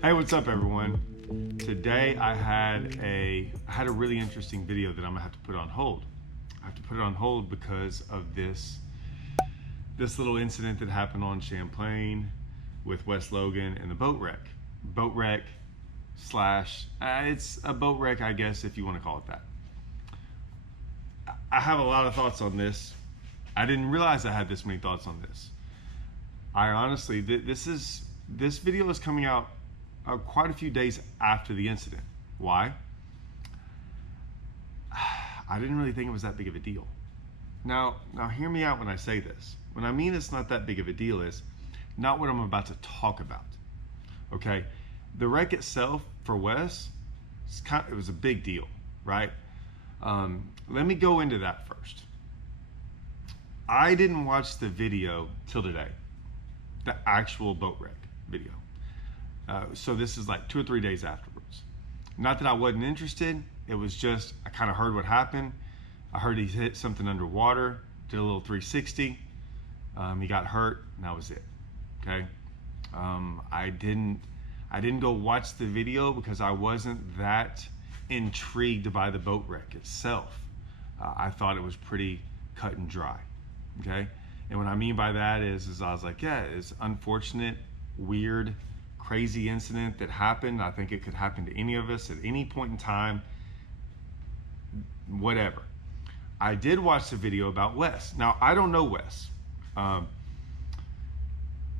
Hey, what's up, everyone? Today I had a really interesting video that I'm gonna have to put on hold. I have to put it on hold because of this little incident that happened on Champlain with Wes Logan and the boat wreck. Boat wreck slash it's a boat wreck, I guess, if you want to call it that. I have a lot of thoughts on this. I didn't realize I had this many thoughts on this. I honestly, this video is coming out quite a few days after the incident. Why? I didn't really think it was that big of a deal. Now hear me out when I say this. When I mean it's not that big of a deal is not what I'm about to talk about. Okay? The wreck itself for Wes, it was a big deal, right? Let me go into that first. I didn't watch the video till today, the actual boat wreck video. So this is like 2 or 3 days afterwards. Not that I wasn't interested, it was just, I kind of heard what happened. I heard he hit something underwater, did a little 360. He got hurt, and that was it, okay? I didn't go watch the video because I wasn't that intrigued by the boat wreck itself. I thought it was pretty cut and dry, okay? And what I mean by that is I was like, yeah, it's unfortunate, weird, crazy incident that happened. I think it could happen to any of us at any point in time, whatever. I did watch the video about Wes. Now, I don't know Wes.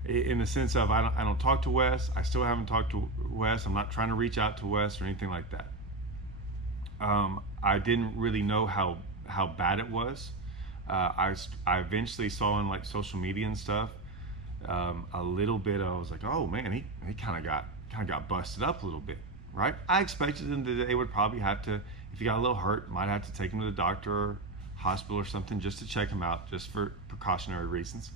In the sense of I don't talk to Wes. I still haven't talked to Wes. I'm not trying to reach out to Wes or anything like that. I didn't really know how bad it was. I eventually saw on like social media and stuff a little bit. I was like, oh man, he kind of got busted up a little bit, right? I expected him that they would probably have to, if he got a little hurt, might have to take him to the doctor or hospital or something just to check him out, just for precautionary reasons.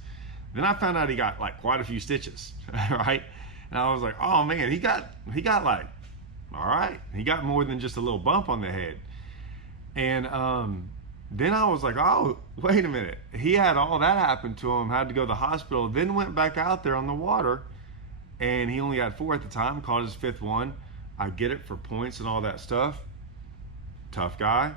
Then I found out he got like quite a few stitches, right? And I was like, oh man, he got like, all right, he got more than just a little bump on the head. And then I was like, oh, wait a minute. He had all that happen to him, had to go to the hospital, then went back out there on the water, and he only had 4 at the time, caught his 5th one. I get it for points and all that stuff. Tough guy.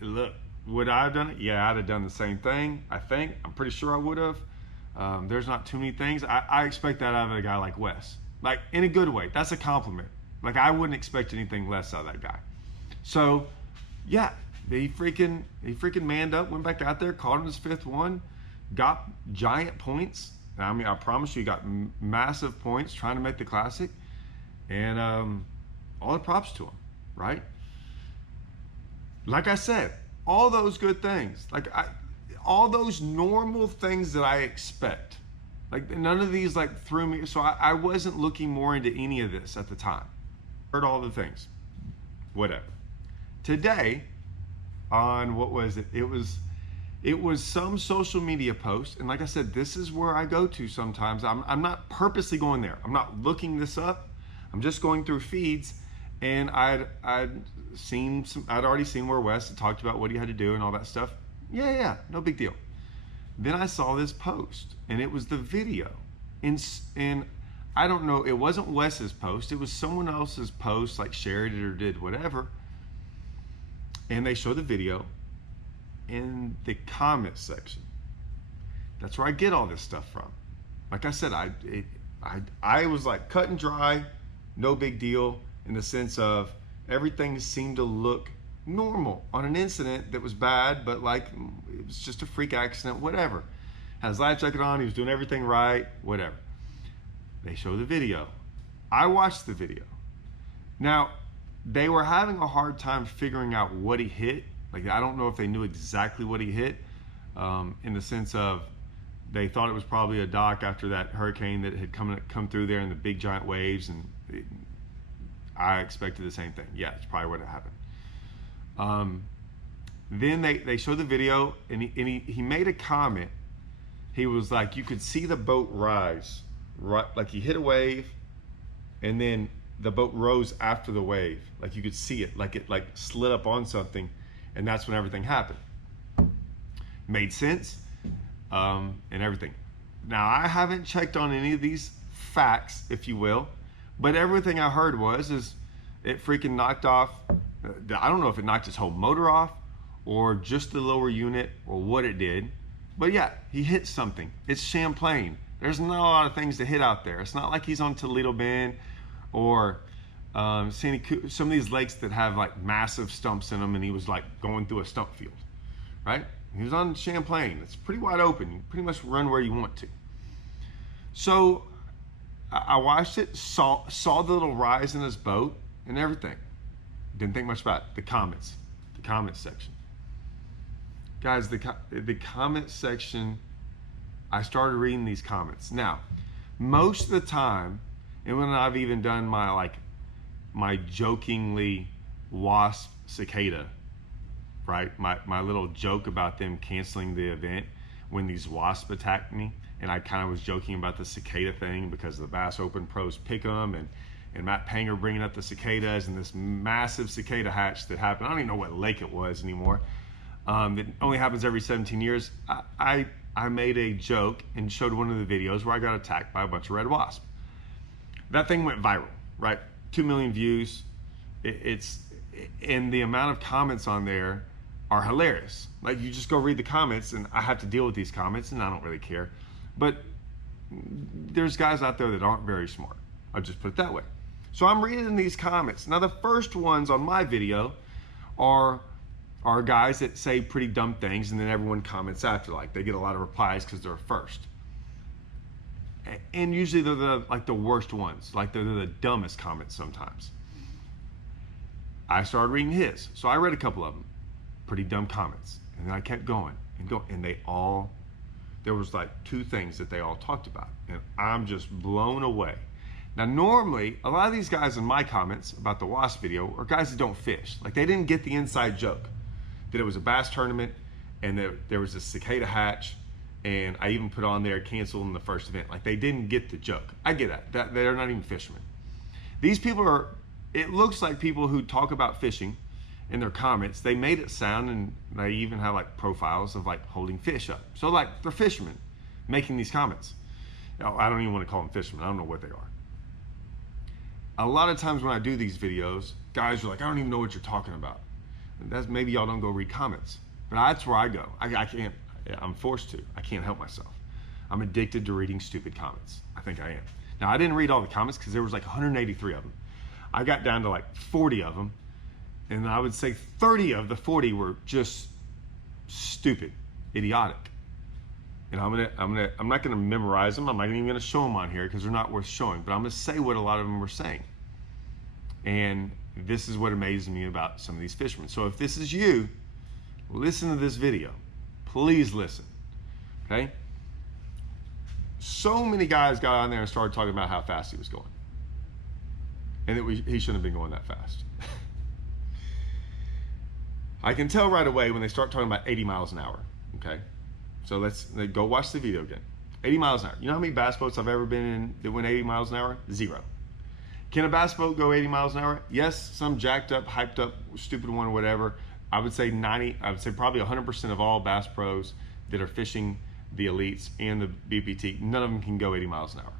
Look, would I have done it? Yeah, I'd have done the same thing, I think. I'm pretty sure I would have. There's not too many things. I expect that out of a guy like Wes. Like, in a good way. That's a compliment. Like, I wouldn't expect anything less out of that guy. So, yeah, he freaking manned up, went back out there, caught him his 5th one, got giant points. I mean, I promise you, he got massive points trying to make the classic. And all the props to him, right? Like I said, all those good things, all those normal things that I expect, like none of these like threw me. So I wasn't looking more into any of this at the time. Heard all the things, whatever. Today, on what was it? It was some social media post, and like I said, this is where I go to sometimes. I'm not purposely going there. I'm not looking this up. I'm just going through feeds, and I'd already seen where Wes had talked about what he had to do and all that stuff. Yeah, no big deal. Then I saw this post, and it was the video, and I don't know, it wasn't Wes's post, it was someone else's post, like shared it or did whatever, and they show the video in the comment section. That's where I get all this stuff from. Like I said, I was like cut and dry, no big deal, in the sense of everything seemed to look normal on an incident that was bad, but like it was just a freak accident, whatever. Had his life jacket on, he was doing everything right, whatever. They show the video. I watched the video. Now, they were having a hard time figuring out what he hit. Like, I don't know if they knew exactly what he hit, in the sense of they thought it was probably a dock after that hurricane that had come through there and the big giant waves, and I expected the same thing. Yeah, it's probably what happened. Then they showed the video, and he made a comment. He was like, you could see the boat rise, right? Like he hit a wave, and then the boat rose after the wave. Like you could see it, like it like slid up on something, and that's when everything happened. Made sense, and everything. Now, I haven't checked on any of these facts, if you will, but everything I heard is it freaking knocked off. I don't know if it knocked his whole motor off or just the lower unit or what it did, but yeah, he hit something. It's Champlain. There's not a lot of things to hit out there. It's not like he's on Toledo Bend or some of these lakes that have like massive stumps in them, and he was like going through a stump field, right? He was on Champlain. It's pretty wide open. You pretty much run where you want to. So I watched it, saw the little rise in his boat and everything. Didn't think much about it. The comments section. Guys, the comment section, I started reading these comments. Now, most of the time, and when I've even done my jokingly wasp cicada, right? My little joke about them canceling the event when these wasps attacked me, and I kind of was joking about the cicada thing because the Bass Open pros pick them, and Matt Panger bringing up the cicadas and this massive cicada hatch that happened. I don't even know what lake it was anymore. It only happens every 17 years. I made a joke and showed one of the videos where I got attacked by a bunch of red wasps. That thing went viral, right? 2 million views. And the amount of comments on there are hilarious. Like, you just go read the comments, and I have to deal with these comments, and I don't really care. But there's guys out there that aren't very smart. I'll just put it that way. So I'm reading these comments. Now, the first ones on my video are guys that say pretty dumb things, and then everyone comments after. Like, they get a lot of replies because they're first. And usually they're the worst ones. Like, they're the dumbest comments sometimes. I started reading his. So I read a couple of them. Pretty dumb comments. And then I kept going and going. And there was like 2 things that they all talked about. And I'm just blown away. Now, normally, a lot of these guys in my comments about the wasp video are guys that don't fish. Like, they didn't get the inside joke that it was a bass tournament and there was a cicada hatch, and I even put on there canceled in the first event. Like, they didn't get the joke. I get that they're not even fishermen. These people it looks like people who talk about fishing in their comments. They made it sound, and they even have like profiles of like holding fish up. So like, they're fishermen making these comments. Now, I don't even want to call them fishermen. I don't know what they are. A lot of times when I do these videos, guys are like, I don't even know what you're talking about. And that's maybe y'all don't go read comments, but that's where I go. I can't, I'm forced to. I can't help myself. I'm addicted to reading stupid comments. I think I am. Now, I didn't read all the comments because there was like 183 of them. I got down to like 40 of them, and I would say 30 of the 40 were just stupid, idiotic. And I'm not gonna memorize them. I'm not even gonna show them on here because they're not worth showing. But I'm gonna say what a lot of them were saying. And this is what amazes me about some of these fishermen. So if this is you, listen to this video. Please listen. Okay? So many guys got on there and started talking about how fast he was going, and that he shouldn't have been going that fast. I can tell right away when they start talking about 80 miles an hour. Okay? So let's go watch the video again. 80 miles an hour. You know how many bass boats I've ever been in that went 80 miles an hour? 0. Can a bass boat go 80 miles an hour? Yes, some jacked up, hyped up, stupid one or whatever. I would say probably 100% of all bass pros that are fishing the elites and the BPT, none of them can go 80 miles an hour.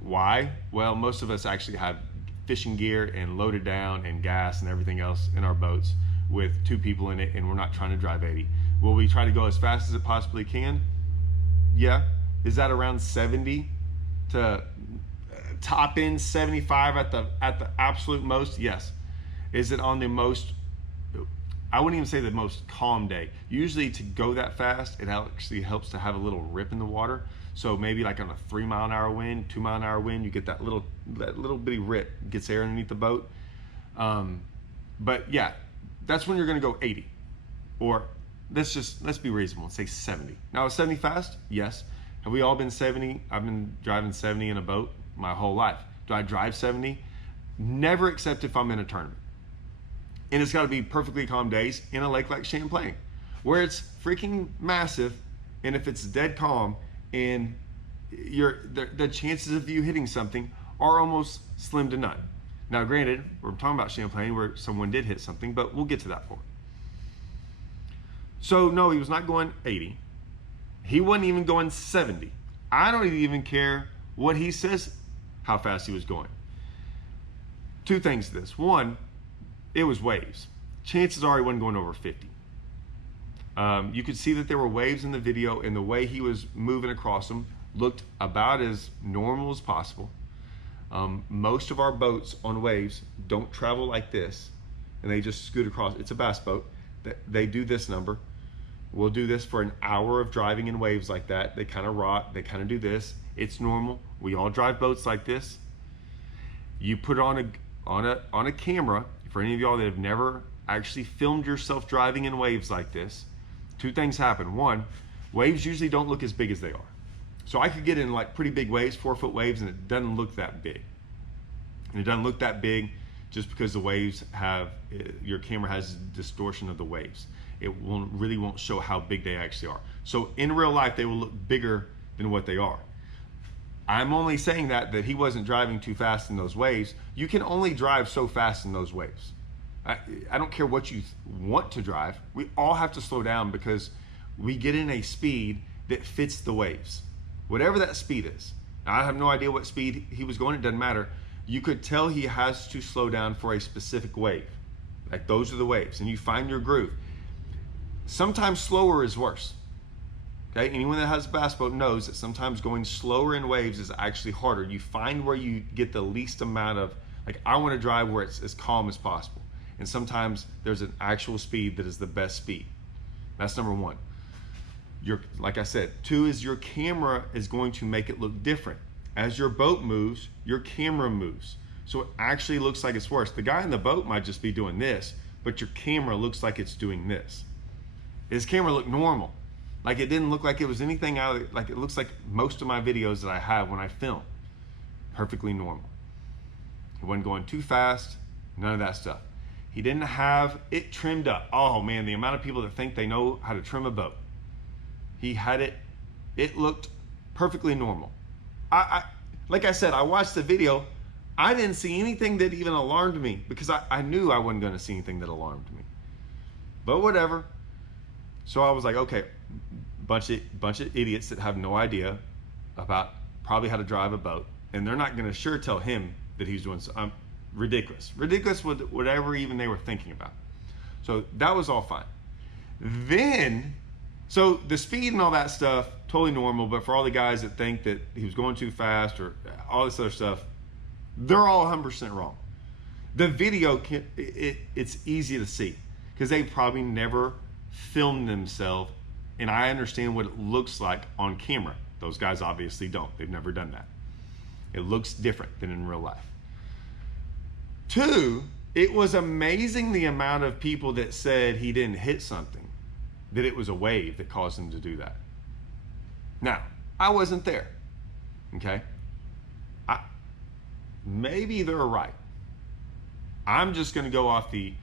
Why? Well, most of us actually have fishing gear and loaded down and gas and everything else in our boats with 2 people in it, and we're not trying to drive 80. Will we try to go as fast as it possibly can? Yeah. Is that around 70 to top end 75 at the absolute most? Yes. Is it on the most, I wouldn't even say the most calm day. Usually to go that fast, it actually helps to have a little rip in the water. So maybe like on a 3 mile an hour wind, 2 mile an hour wind, you get that little bitty rip, gets air underneath the boat. But yeah, that's when you're gonna go 80. Or let's be reasonable and say 70. Now, is 70 fast? Yes. Have we all been 70? I've been driving 70 in a boat my whole life. Do I drive 70? Never, except if I'm in a tournament. And it's got to be perfectly calm days in a lake like Champlain, where it's freaking massive, and if it's dead calm, and the chances of you hitting something are almost slim to none. Now, granted, we're talking about Champlain where someone did hit something, but we'll get to that point. So no, he was not going 80. He wasn't even going 70. I don't even care what he says how fast he was going. Two things to this. One, it was waves. Chances are he wasn't going over 50. You could see that there were waves in the video, and the way he was moving across them looked about as normal as possible. Most of our boats on waves don't travel like this, and they just scoot across. It's a bass boat. They do this number. We'll do this for an hour of driving in waves like that. They kind of rock, they kind of do this. It's normal. We all drive boats like this. You put it on a camera. For any of y'all that have never actually filmed yourself driving in waves like this, two things happen. One, waves usually don't look as big as they are. So I could get in like pretty big waves, 4-foot waves, and it doesn't look that big. And it doesn't look that big just because the waves your camera has distortion of the waves. It really won't show how big they actually are. So in real life, they will look bigger than what they are. I'm only saying that he wasn't driving too fast in those waves. You can only drive so fast in those waves. I don't care what you want to drive. We all have to slow down because we get in a speed that fits the waves. Whatever that speed is. I have no idea what speed he was going, it doesn't matter. You could tell he has to slow down for a specific wave. Like those are the waves, and you find your groove. Sometimes slower is worse. Okay, anyone that has a bass boat knows that sometimes going slower in waves is actually harder. You find where you get the least amount of, like I want to drive where it's as calm as possible. And sometimes there's an actual speed that is the best speed. That's number one. Like I said, two is your camera is going to make it look different. As your boat moves, your camera moves. So it actually looks like it's worse. The guy in the boat might just be doing this, but your camera looks like it's doing this. His camera looked normal. Like it didn't look like it was anything out of it. Like it looks like most of my videos that I have when I film. Perfectly normal. He wasn't going too fast, none of that stuff. He didn't have it trimmed up. Oh man, the amount of people that think they know how to trim a boat. He had it looked perfectly normal. Like I said, I watched the video. I didn't see anything that even alarmed me because I knew I wasn't gonna see anything that alarmed me. But whatever. So I was like, okay, bunch of idiots that have no idea about probably how to drive a boat, and they're not gonna sure tell him that he's doing so. Ridiculous with whatever even they were thinking about. So that was all fine. Then, so the speed and all that stuff, totally normal, but for all the guys that think that he was going too fast or all this other stuff, they're all 100% wrong. The video, it's easy to see because they probably never filmed themselves, and I understand what it looks like on camera. Those guys obviously don't. They've never done that. It looks different than in real life. Two, it was amazing the amount of people that said he didn't hit something, that it was a wave that caused him to do that. Now, I wasn't there, okay? Maybe they're right. I'm just gonna go off the,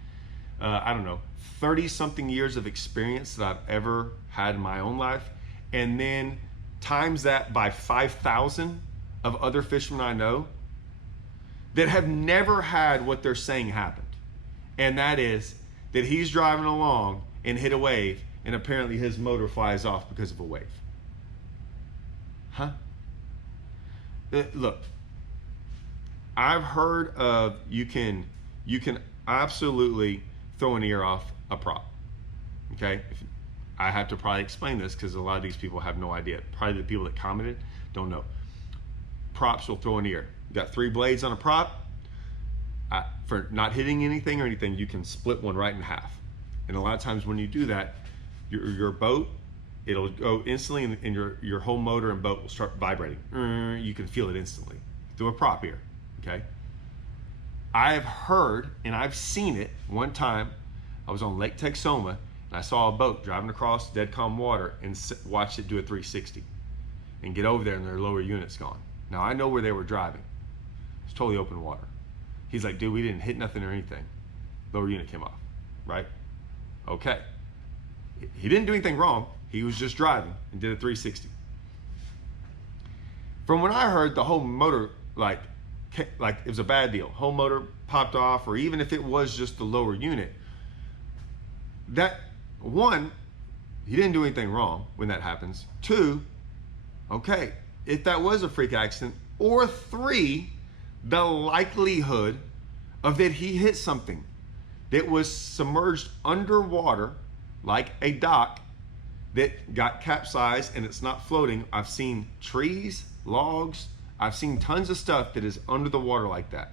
30-something years of experience that I've ever had in my own life, and then times that by 5,000 of other fishermen I know that have never had what they're saying happened. And that is that he's driving along and hit a wave, and apparently his motor flies off because of a wave. Huh? Look, I've heard of you can absolutely throw an ear off a prop. Okay? I have to probably explain this because a lot of these people have no idea. Probably the people that commented don't know. Props will throw an ear. You got 3 blades on a prop. For not hitting anything or anything, you can split one right in half. And a lot of times when you do that, your boat, it'll go instantly, and your whole motor and boat will start vibrating. You can feel it instantly through a prop ear. Okay? I've heard and I've seen it one time. I was on Lake Texoma and I saw a boat driving across dead calm water and watched it do a 360 and get over there, and their lower unit's gone. Now I know where they were driving. It's totally open water. He's like, dude, we didn't hit nothing or anything. Lower unit came off, right? Okay. He didn't do anything wrong. He was just driving and did a 360. From what I heard, the whole motor, like it was a bad deal. Whole motor popped off, or even if it was just the lower unit, that one, he didn't do anything wrong when that happens. Two, okay, if that was a freak accident, Or 3, the likelihood of that he hit something that was submerged underwater, like a dock, that got capsized and it's not floating. I've seen trees, logs, I've seen tons of stuff that is under the water like that.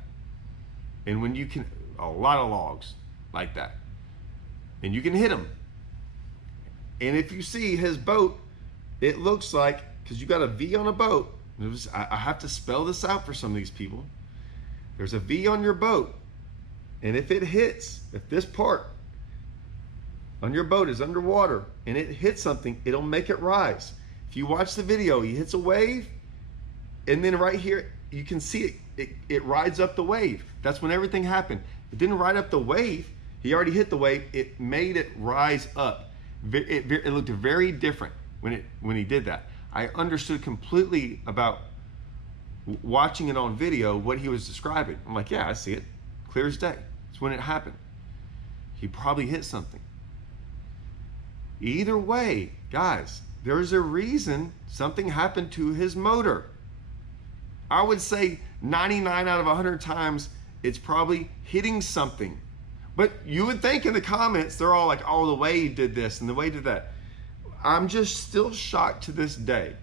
And when you can, a lot of logs like that, and you can hit them. And if you see his boat, it looks like, because you got a V on a boat, I have to spell this out for some of these people. There's a V on your boat, and if it hits, if this part on your boat is underwater and it hits something, it'll make it rise. If you watch the video, he hits a wave, and then right here, you can see it rides up the wave. That's when everything happened. It didn't ride up the wave. He already hit the wave. It made it rise up. It looked very different when he did that. I understood completely about watching it on video what he was describing. I'm like, yeah, I see it, clear as day. It's when it happened. He probably hit something. Either way, guys, there's a reason something happened to his motor. I would say 99 out of 100 times it's probably hitting something. But you would think in the comments, they're all like, oh, the wave did this and the wave did that. I'm just still shocked to this day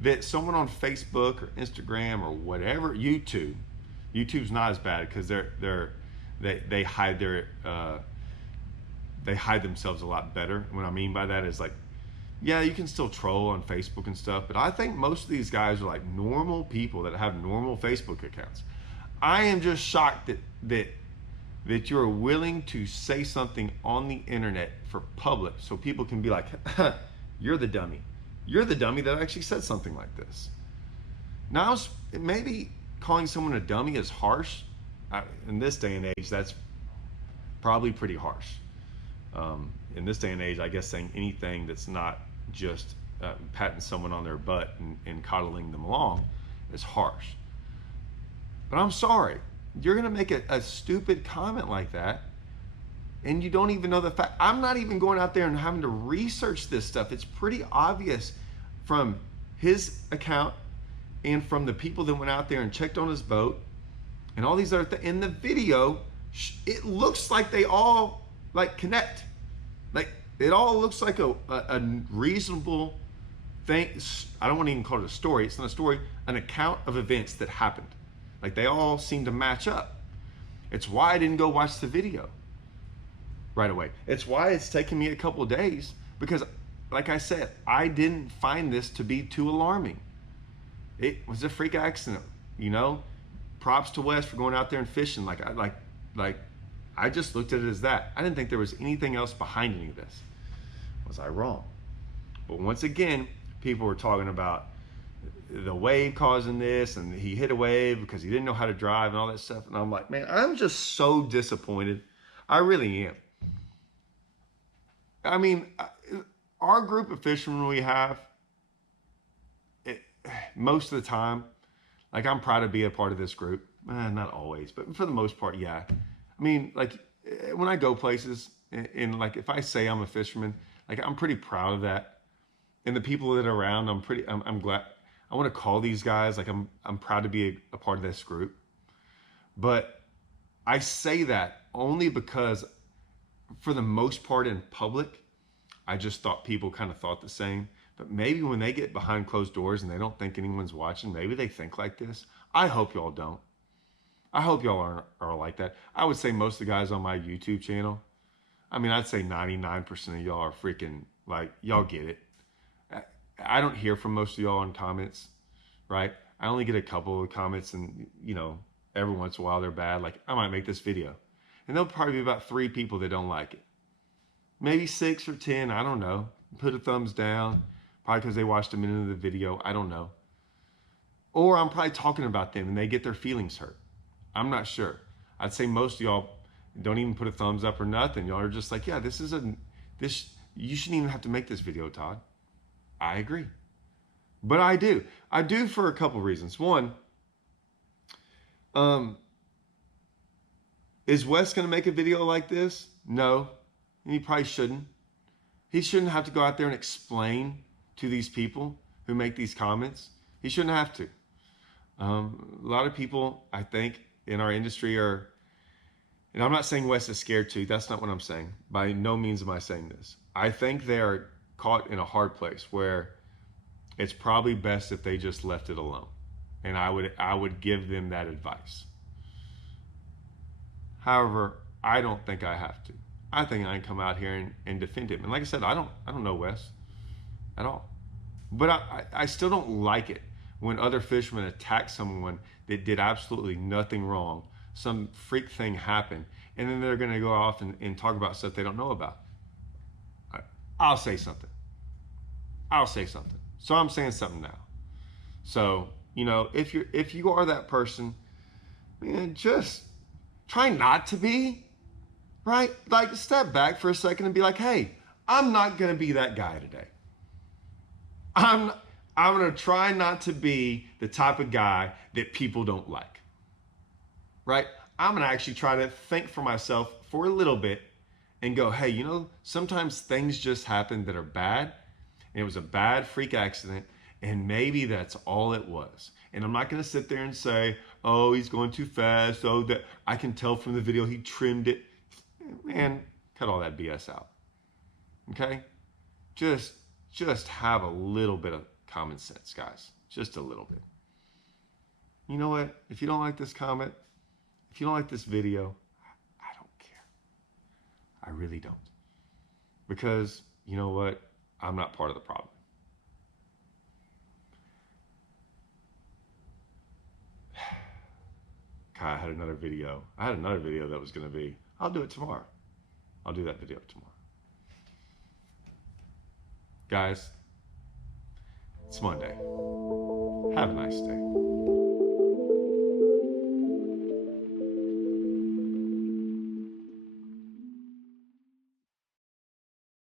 that someone on Facebook or Instagram or whatever, YouTube's not as bad because they hide they hide themselves a lot better. What I mean by that is, like, yeah, you can still troll on Facebook and stuff, but I think most of these guys are like normal people that have normal Facebook accounts. I am just shocked that you're willing to say something on the internet for public so people can be like, you're the dummy. You're the dummy that actually said something like this. Now, maybe calling someone a dummy is harsh. In this day and age, that's probably pretty harsh. In this day and age, I guess saying anything that's not just patting someone on their butt and coddling them along is harsh. But I'm sorry. You're going to make a stupid comment like that, and you don't even know the fact. I'm not even going out there and having to research this stuff. It's pretty obvious from his account and from the people that went out there and checked on his boat and all these other things. In the video, it looks like they all like connect. Like, it all looks like a reasonable thing. I don't want to even call it a story. It's not a story, an account of events that happened. Like, they all seem to match up. It's why I didn't go watch the video right away. It's why it's taken me a couple of days, because, like I said, I didn't find this to be too alarming. It was a freak accident, you know. Props to Wes for going out there and fishing. I just looked at it as that. I didn't think there was anything else behind any of this. Was I wrong? But once again, people were talking about the wave causing this, and he hit a wave because he didn't know how to drive and all that stuff. And I'm like, man, I'm just so disappointed. I really am. I mean, our group of fishermen we have, most of the time, like, I'm proud to be a part of this group. Not always, but for the most part, yeah. I mean, like, when I go places, and like, if I say I'm a fisherman, like, I'm pretty proud of that. And the people that are around, I'm glad. I want to call these guys, like, I'm proud to be a part of this group. But I say that only because, for the most part in public, I just thought people kind of thought the same. But maybe when they get behind closed doors and they don't think anyone's watching, maybe they think like this. I hope y'all don't. I hope y'all are like that. I would say most of the guys on my YouTube channel, I mean, I'd say 99% of y'all are freaking, like, y'all get it. I don't hear from most of y'all in comments, right? I only get a couple of comments, and, you know, every once in a while they're bad. Like, I might make this video, and there'll probably be about 3 people that don't like it. Maybe 6 or 10, I don't know. Put a thumbs down, probably because they watched a minute of the video, I don't know. Or I'm probably talking about them and they get their feelings hurt. I'm not sure. I'd say most of y'all don't even put a thumbs up or nothing. Y'all are just like, yeah, you shouldn't even have to make this video, Todd. I agree. But I do. I do for a couple reasons. One, is Wes going to make a video like this? No. And he probably shouldn't. He shouldn't have to go out there and explain to these people who make these comments. He shouldn't have to. A lot of people, I think, in our industry are, and I'm not saying Wes is scared too. That's not what I'm saying. By no means am I saying this. I think they are caught in a hard place where it's probably best if they just left it alone. And I would give them that advice. However, I don't think I have to. I think I can come out here and defend him. And like I said, I don't know Wes at all. But I still don't like it when other fishermen attack someone that did absolutely nothing wrong. Some freak thing happened, and then they're going to go off and talk about stuff they don't know about. I'll say something. So I'm saying something now. So, if you are that person, man, just try not to be, right? Like, step back for a second and be like, hey, I'm not going to be that guy today. I'm going to try not to be the type of guy that people don't like, right? I'm going to actually try to think for myself for a little bit and go, hey, sometimes things just happen that are bad, and it was a bad freak accident, and maybe that's all it was. And I'm not going to sit there and say, oh, he's going too fast. Oh, that I can tell from the video he trimmed it. Man, cut all that BS out. Okay? Just have a little bit of common sense, guys. Just a little bit. You know what? If you don't like this comment, if you don't like this video, I don't care. I really don't. Because, you know what? I'm not part of the problem. I had another video that was going to be, I'll do it tomorrow. I'll do that video tomorrow. Guys, it's Monday. Have a nice day.